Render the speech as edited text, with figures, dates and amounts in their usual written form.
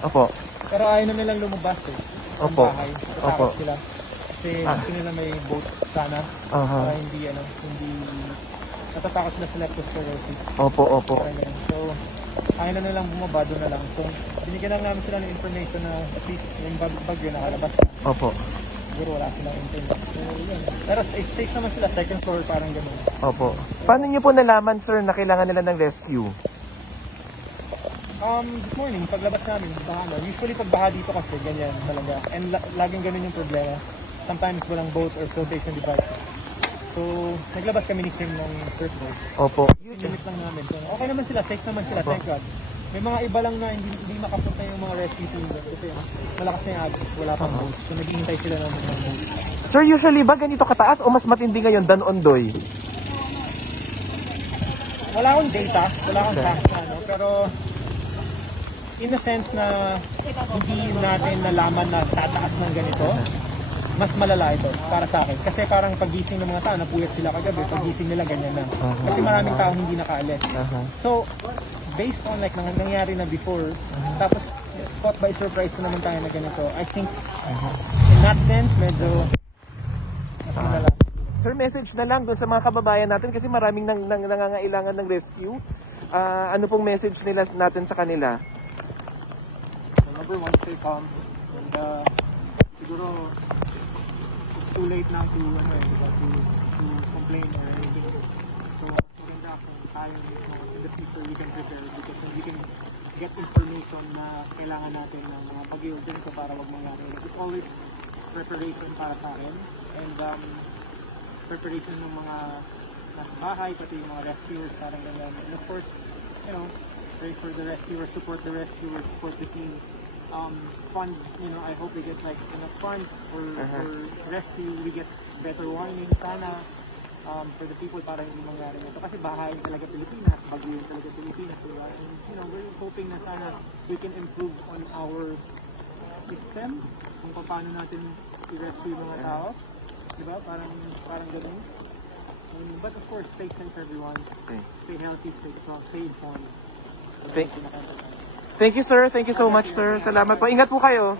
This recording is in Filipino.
Opo. Pero ayaw na nilang lumabas eh. Sa Opo. bahay. Opo. Natatakot sila. Kasi gusto nila may boat sana. Para hindi natatakot sila sa leptospirosis. Opo, opo. Parang ganun. So, ayaw na nilang bumaba, doon na lang. So, binigyan lang namin sila ng information na at least yung bagyo nakalabas na. Opo. Siguro wala silang internet. So, yun. Pero safe naman sila, second floor, parang gano'n. Opo. Paano niyo po nalaman, sir, na kailangan nila ng rescue? This morning, paglabas namin, baha na. Usually pag baha dito kasi, ganyan talaga. And laging ganun yung problema. Sometimes walang boat or flotation devices. So, naglabas kami ni Kim ng first boat. Opo. Limit lang namin. So, okay naman sila, safe naman sila, thank God. May mga iba lang na hindi makapunta yung mga rescue team kasi malakas na yung agos, wala pang boat. So, naghihintay sila ng mga boat. Sir, usually ba ganito kataas o mas matindi ngayon than Ondoy? Wala akong data, wala akong facts na ano, pero in a sense na hindi natin nalaman na tataas ng ganito, mas malala ito para sa akin. Kasi parang pagising ng mga tao, napuyat sila kagabi, pagising nila ganyan na. Kasi maraming tao hindi nakaalis. So, based on like nangyari na before, tapos caught by surprise na naman tayo na ganito, I think in that sense, medyo mas malala. Sir, message na lang doon sa mga kababayan natin kasi maraming nangangailangan ng rescue. Ano pong message nila natin sa kanila? Number one, stay calm. And siguro, it's too late now to complain or anything. So, maganda kung tayo in the future we can prepare because we can get information na kailangan natin ng mga bagyo dyan so para wag mangyari. It's always preparation para sa akin. And preparation ng mga nasa bahay, pati yung mga rescuers, parang ganyan. And of course, you know, pray for the rescuers, support the rescuers, support the team. Funds, you know, I hope we get like enough funds for rescue, we get better warning sana for the people para hindi mangyari ito. Kasi bahay talaga Pilipinas, bagyo yung talaga Pilipinas. Diba? And, you know, we're hoping na sana we can improve on our system, kung paano natin i-rescue yung mga tao. Diba? Parang ganun. But of course, stay safe everyone. Stay healthy, stay informed. Thank you, sir. Thank you so much, sir. Salamat po. Ingat po kayo.